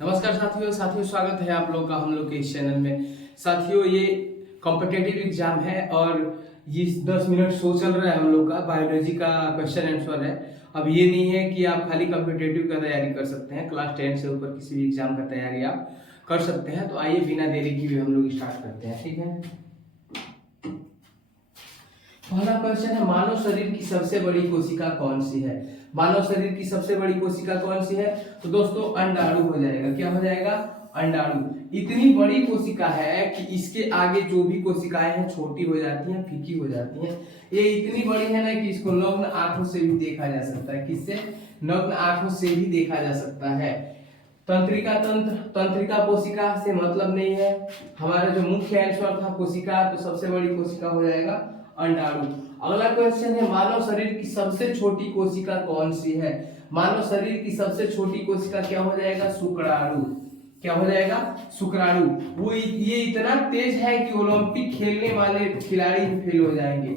नमस्कार साथियों स्वागत है आप लोग का हम लोग के इस चैनल में। साथियों, ये कॉम्पिटिटिव एग्जाम है और ये 10 मिनट शो चल रहा है हम लोग का। बायोलॉजी का क्वेश्चन आंसर है। अब ये नहीं है कि आप खाली कॉम्पिटिटिव का तैयारी कर सकते हैं, क्लास 10 से ऊपर किसी भी एग्जाम का तैयारी आप कर सकते हैं। तो आइए बिना देरी की भी हम लोग स्टार्ट करते हैं, ठीक है। पहला क्वेश्चन है, मानव शरीर की सबसे बड़ी कोशिका कौन सी है। मानव शरीर की सबसे बड़ी कोशिका कौन सी है? तो दोस्तों अंडाणु हो जाएगा। क्या हो जाएगा? अंडाणु। इतनी बड़ी कोशिका है कि इसके आगे जो भी कोशिकाएं हैं छोटी हो जाती हैं, फीकी हो जाती हैं। ये इतनी बड़ी है ना कि इसको नग्न आंखों से भी देखा जा सकता है। किससे? नग्न आंखों से भी देखा जा सकता है। तंत्रिका कोशिका से मतलब नहीं है। हमारा जो मुख्य आंसर था कोशिका, तो सबसे बड़ी कोशिका हो जाएगा अंडाणु। अगला क्वेश्चन है, मानव शरीर की सबसे छोटी कोशिका कौन सी है। मानव शरीर की सबसे छोटी कोशिका क्या हो जाएगा? शुक्राणु। क्या हो जाएगा? शुक्राणु। वो ये इतना तेज है कि ओलंपिक खेलने वाले खिलाड़ी भी फेल हो जाएंगे।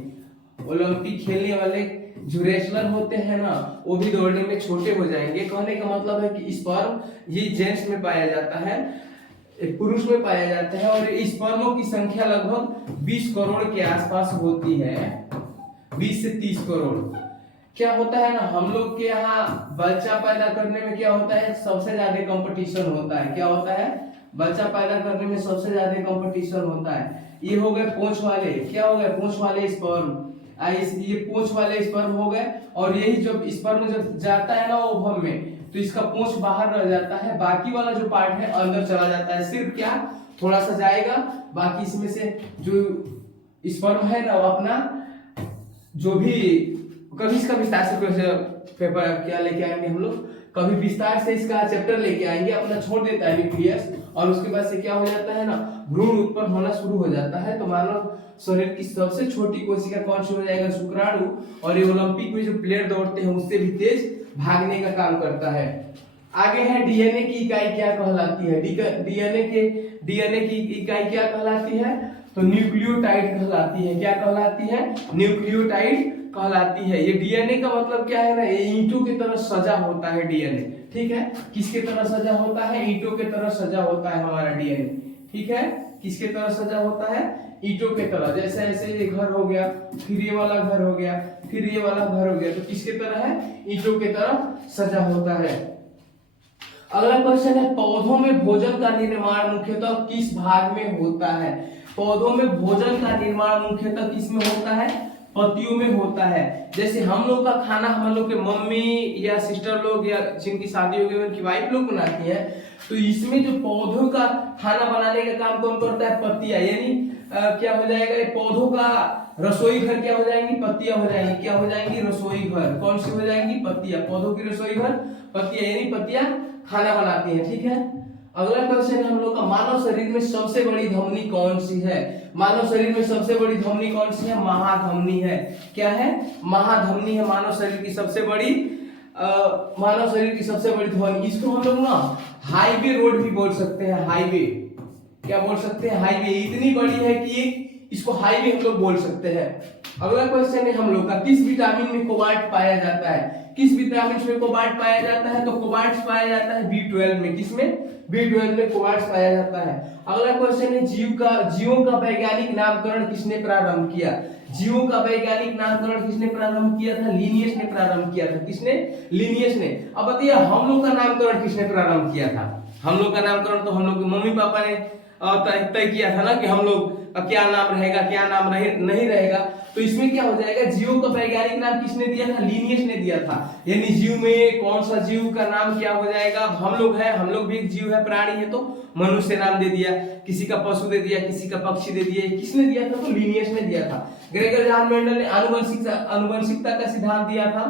ओलंपिक खेलने वाले जो रेसलर होते हैं ना, वो भी दौड़ने में छोटे हो जाएंगे। कहने का मतलब है कि स्पर्म ये जेंट्स में पाया जाता है, पुरुष में पाया जाता है, और स्पर्मों की संख्या लगभग 20 करोड़ के आसपास होती है। 20 से 30 करोड़। क्या होता है ना, हम लोग के यहाँ बच्चा पैदा करने में क्या होता है? सबसे ज्यादा कंपटीशन होता है। क्या होता है? बच्चा पैदा करने में सबसे ज्यादा कंपटीशन होता है। ये हो गए पूंछ वाले। क्या हो गए? पूंछ वाले स्पर्म। ये पूंछ वाले स्पर्म हो गए, और यही जब स्पर्म जब जाता है ना ओवम में, तो इसका पूंछ बाहर रह जाता है, बाकी वाला जो पार्ट है अंदर चला जाता है। सिर्फ क्या थोड़ा सा जाएगा, बाकी इसमें से जो स्पर्म है ना वो अपना जो भी कभी इसका विस्तार से पेपर क्या लेके आएंगे हम लोग, कभी विस्तार से इसका चैप्टर लेके आएंगे, अपना छोड़ देता है न्यूक्लियस, और उसके बाद से क्या हो जाता है ना, भ्रूण उत्पन्न होना शुरू हो जाता है। तो मानव शरीर की सबसे छोटी कोशिका कौन सी हो जाएगा? शुक्राणु। और ये ओलंपिक में जो प्लेयर दौड़ते हैं उससे भी तेज भागने का काम करता है। आगे है, डीएनए की इकाई क्या कहलाती है? डीएनए की इकाई क्या कहलाती है? तो न्यूक्लियोटाइड कहलाती है। क्या कहलाती है? न्यूक्लियोटाइड कहलाती है। ये डीएनए का मतलब क्या है ना, ये ईंटों की तरह सजा होता है डीएनए। ठीक है, किसके तरह सजा होता है? ईंटों के तरह सजा होता है हमारा डीएनए। ठीक है, किसके तरह सजा होता है? ईंटों के तरह। जैसे ऐसे ये घर हो गया, फिर ये वाला घर हो गया, फिर ये वाला घर हो गया, तो किसके तरह है? ईंटों के तरह सजा होता है। अगला क्वेश्चन है, पौधों में भोजन का निर्माण मुख्यतः किस भाग में होता है? पौधों में भोजन का निर्माण मुख्यतः किस में होता है? पत्तियों में होता है। जैसे हम लोग का खाना हम लोग के मम्मी या सिस्टर लोग या जिनकी शादी हो गई उनकी वाइफ लोग बनाती है, तो इसमें जो पौधों का खाना बनाने का काम कौन करता है? पत्तियां। यानी क्या हो जाएगा? ये पौधों का रसोई घर क्या हो जाएंगी? पत्तियां हो जाएंगी। क्या हो जाएंगी? रसोई घर। कौन सी हो जाएंगी? पत्तियां। पौधों की रसोई घर पत्तियां, यानी पत्तियां खाना बनाती हैं। ठीक है, अगला क्वेश्चन है हम लोग का, मानव शरीर में सबसे बड़ी धमनी कौन सी है? मानव शरीर में सबसे बड़ी धमनी कौन सी है? महाधमनी है। क्या है? महाधमनी है मानव शरीर की सबसे बड़ी मानव शरीर की सबसे बड़ी धमनी। इसको हम लोग ना हाईवे रोड भी बोल सकते हैं। हाईवे क्या बोल सकते हैं? हाईवे। इतनी बड़ी है कि इसको हाईवे हम लोग बोल सकते हैं। अगला क्वेश्चन है हम लोग का, किस विटामिन में कोबाल्ट पाया जाता है? किस विटामिन में कोबाल्ट पाया जाता है? तो कोबाल्ट पाया जाता है B12 में। किसमें? B12 में कोबाल्ट पाया जाता है। अगला क्वेश्चन है, जीवों का वैज्ञानिक नामकरण किसने प्रारंभ किया? जीवों का वैज्ञानिक नामकरण किसने प्रारंभ किया था? लिनियस ने प्रारंभ किया था। किसने? लिनियस ने। अब बताइए, हम लोग का नामकरण किसने प्रारंभ किया था? हम लोग का नामकरण तो हम लोग के मम्मी पापा ने तय किया था ना, कि हम लोग का क्या नाम रहेगा, क्या नाम नहीं रहेगा। तो इसमें क्या हो जाएगा? जीव का वैज्ञानिक नाम किसने दिया था? लिनियस ने दिया था। यानी जीव में कौन सा जीव का नाम क्या हो जाएगा? हम लोग है, हम लोग भी एक जीव है, प्राणी है, तो मनुष्य नाम दे दिया, किसी का पशु दे दिया, किसी का पक्षी दे दिया। किसने दिया था? तो लिनियस ने दिया था। ग्रेगर जॉन मेंडल ने आनुवंशिकता का सिद्धांत दिया था,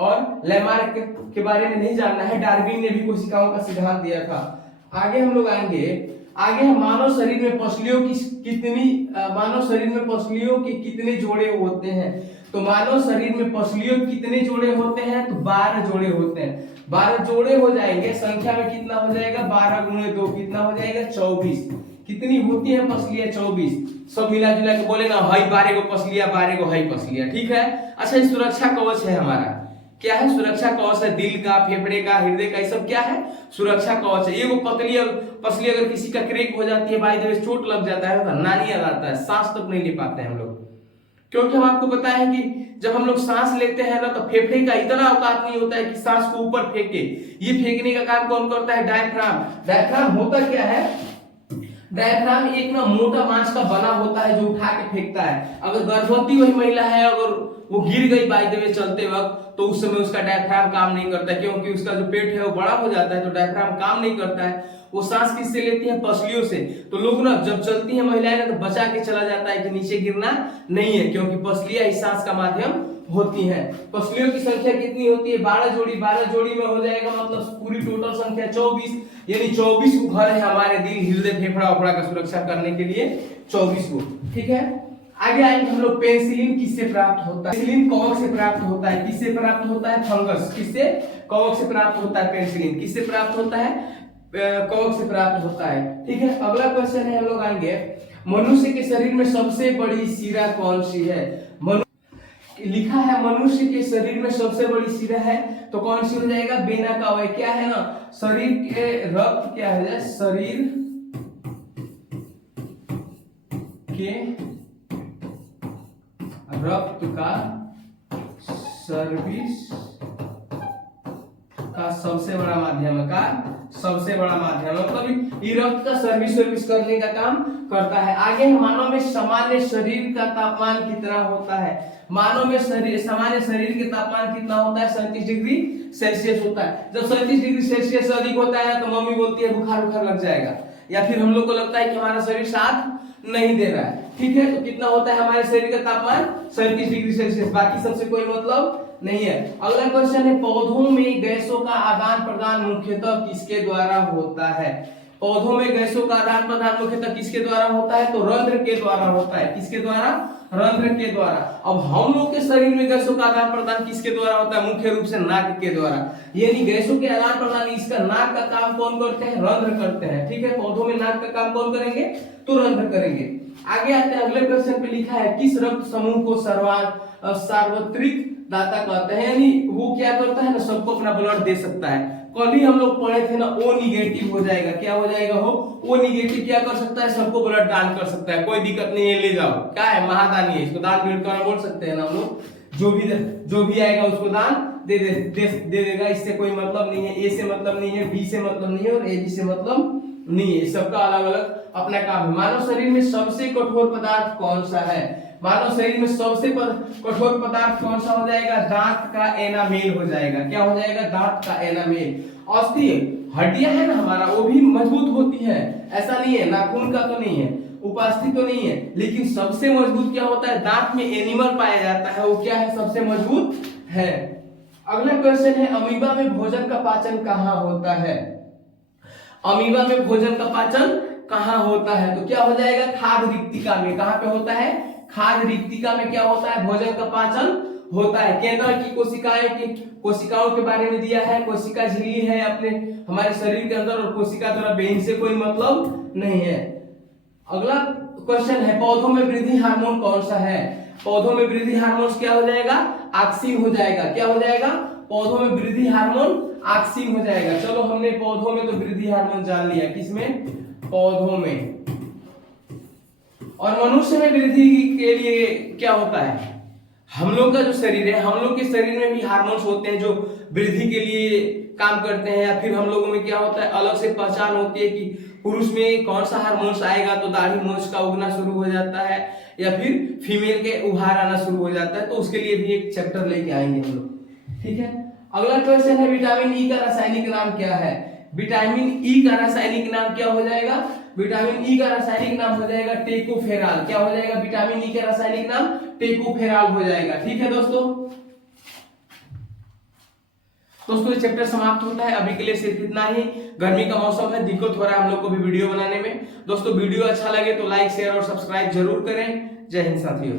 और लेमार्क के बारे में नहीं जानना है, डार्विन ने भी कोशिकाओं का सिद्धांत दिया था। आगे हम लोग आएंगे। आगे मानव शरीर में पसलियों की मानव शरीर में पसलियों के कितने जोड़े होते हैं? तो मानव शरीर में पसलियों कितने जोड़े होते हैं? तो 12 जोड़े होते हैं। 12 जोड़े हो जाएंगे। संख्या में कितना हो जाएगा? 12 गुणे 2 कितना हो जाएगा? 24। कितनी होती है पसलियां? 24। सब मिला जुला के बोले ना, हाई 12 को पसलियां, 12 को हाई पसलियां। ठीक है, अच्छा, सुरक्षा कवच है हमारा। क्या है? सुरक्षा कवच है। दिल का, फेफड़े का, हृदय का, ये सब क्या है? सुरक्षा कवच है। ये वो पतली और पसली अगर किसी का क्रैक हो जाती है, बाय द वे चोट लग जाता है तो नानी आ जाता है, सांस तक नहीं ले पाते हैं हम लोग। क्योंकि हम आपको बताएं कि जब हम लोग सांस लेते हैं ना तो फेफड़े का इतना औकात नहीं होता है कि सांस को ऊपर फेंके। ये फेंकने का काम कौन करता है? डायफ्राम। डायफ्राम होता क्या है? डायफ्राम एक ना मोटा मांस का बना होता है जो उठा के फेंकता है। अगर गर्भवती वही महिला है, अगर वो गिर गई बाय द वे चलते वक्त, तो उस समय उसका डायफ्राम काम नहीं करता है, क्योंकि उसका जो पेट है वो बड़ा हो जाता है, तो डायफ्राम काम नहीं करता है। वो सांस किससे लेती है? पसलियों से। तो लोग ना जब चलती है महिलाएं ना तो बचा के चला जाता है कि नीचे गिरना नहीं है, क्योंकि पसलियां ही सांस का माध्यम होती हैं। पसलियों की संख्या कितनी होती है? 12 जोड़ी। 12 जोड़ी में हो जाएगा मतलब पूरी टोटल संख्या 24, यानी 24 को घर है हमारे दिल, हृदय, फेफड़ा वफड़ा का सुरक्षा करने के लिए 24 को। ठीक है, आगे आएंगे हम लोग। पेनिसिलिन किससे प्राप्त होता है? पेनिसिलिन कवक से प्राप्त होता है। किससे प्राप्त होता है? फंगस। किससे? कवक से प्राप्त होता है। पेनिसिलिन किससे प्राप्त होता है? कवक से प्राप्त होता है। ठीक है, अगला क्वेश्चन है, हम लोग आएंगे मनुष्य के शरीर में सबसे बड़ी शिरा कौन सी है? लिखा है मनुष्य के शरीर में सबसे बड़ी शिरा है, तो कौन सी हो जाएगा? Vena cava. क्या है ना, शरीर के रक्त क्या है? शरीर के रक्त का सर्विस का सबसे बड़ा माध्यम है। का सबसे बड़ा माध्यम है, मतलब ये रक्त का सर्विस करने का काम करता है। आगे मानव में सामान्य शरीर का तापमान कितना होता है? मानव में सामान्य शरीर के तापमान कितना होता है? 37 डिग्री सेल्सियस होता है। जब 37 डिग्री सेल्सियस से अधिक होता है तो मम्मी बोलती है बुखार लग जाएगा, या फिर हम लोग को लगता है कि हमारा शरीर साथ नहीं दे रहा है। ठीक है, तो कितना होता है हमारे शरीर का तापमान? 37 डिग्री सेल्सियस। बाकी सबसे कोई मतलब नहीं है। अगला क्वेश्चन है, पौधों में गैसों का आदान प्रदान मुख्यतः किसके द्वारा होता है? पौधों में गैसों का आदान प्रदान मुख्यतः किसके द्वारा होता है? तो रंध्र के द्वारा होता है। किसके द्वारा? रंध्र के द्वारा। अब हम लोग के शरीर में गैसों का आदान प्रदान किसके द्वारा होता है? मुख्य रूप से नाक के द्वारा। यानी गैसों के आदान प्रदान, इसका नाक का काम कौन करते हैं? रंध्र करते हैं। ठीक है, पौधों में नाक का काम कौन करेंगे? तो रंध्र करेंगे। आगे आते हैं, अगले क्वेश्चन पे लिखा है किस रक्त समूह को सार्वत्रिक दाता कहते हैं? यानी वो क्या करता है ना, सबको अपना ब्लड दे सकता है। कल ही हम लोग पढ़े थे ना, ओ निगेटिव हो जाएगा। क्या हो जाएगा? हो ओ निगेटिव क्या कर सकता है? सबको ब्लड दान कर सकता है, कोई दिक्कत नहीं है, ले जाओ। क्या है? महादानी है, इसको दान ब्लड करना बोल सकते हैं ना हम लोग। जो भी आएगा उसको दान दे देगा। इससे कोई मतलब नहीं है। ए से मतलब नहीं है, बी से मतलब नहीं है, और ए बी से मतलब नहीं है। सबका अलग अलग अपना काम है। मानव शरीर में सबसे कठोर पदार्थ कौन सा है? मानव शरीर में सबसे कठोर पदार्थ कौन सा हो जाएगा? दांत का एनामेल हो जाएगा। क्या हो जाएगा? दांत का एनामेल। अस्थि हड्डियां है ना हमारा, वो भी मजबूत होती है, ऐसा नहीं है। नाखून का तो नहीं है, उपास्थि तो नहीं है, लेकिन सबसे मजबूत क्या होता है? दांत में एनिमल पाया जाता है, वो क्या है? सबसे मजबूत है। अगला क्वेश्चन है, अमीबा में भोजन का पाचन कहाँ होता है? अमीबा में भोजन का पाचन कहाँ होता है? तो क्या हो जाएगा? खाद्य रिक्तिका में। कहाँ पे होता है? खाद्य रिक्तिका में क्या होता है? भोजन का पाचन होता है। केंद्र की कोशिकाओं के बारे में दिया है। कोशिका झिल्ली है अपने हमारे शरीर के अंदर, और कोशिका द्वारा इनसे कोई मतलब नहीं है। अगला क्वेश्चन है, पौधों में वृद्धि हार्मोन कौन सा है? पौधों में वृद्धि हार्मोन क्या हो जाएगा? ऑक्सिन हो जाएगा। क्या हो जाएगा? पौधों में वृद्धि हार्मोन ऑक्सिन हो जाएगा। चलो, हमने पौधों में तो वृद्धि हार्मोन जान लिया। किसमें? पौधों में। और मनुष्य में वृद्धि के लिए क्या होता है? हम लोग का जो शरीर है, हम लोग के शरीर में भी हार्मोन्स होते हैं जो वृद्धि के लिए काम करते हैं। या फिर हम लोगों में क्या होता है, अलग से पहचान होती है कि पुरुष में कौन सा हार्मोन्स आएगा तो दाढ़ी मूंछ का उगना शुरू हो जाता है, या फिर फीमेल के उभार आना शुरू हो जाता है। तो उसके लिए भी एक चैप्टर लेके आएंगे हम लोग। ठीक है, अगला क्वेश्चन है, विटामिन ई का रासायनिक नाम क्या है? विटामिन ई का रासायनिक नाम क्या हो जाएगा? विटामिन ई का रासायनिक नाम हो जाएगा टेकोफेराल। क्या हो जाएगा? विटामिन ई का रासायनिक नाम टेकोफेराल हो जाएगा। ठीक है दोस्तों, ये चैप्टर समाप्त होता है। अभी के लिए सिर्फ इतना ही। गर्मी का मौसम है, दिक्कत हो रहा है हम लोग को भी वीडियो बनाने में। दोस्तों, वीडियो अच्छा लगे तो लाइक, शेयर और सब्सक्राइब जरूर करें। जय हिंद साथियों।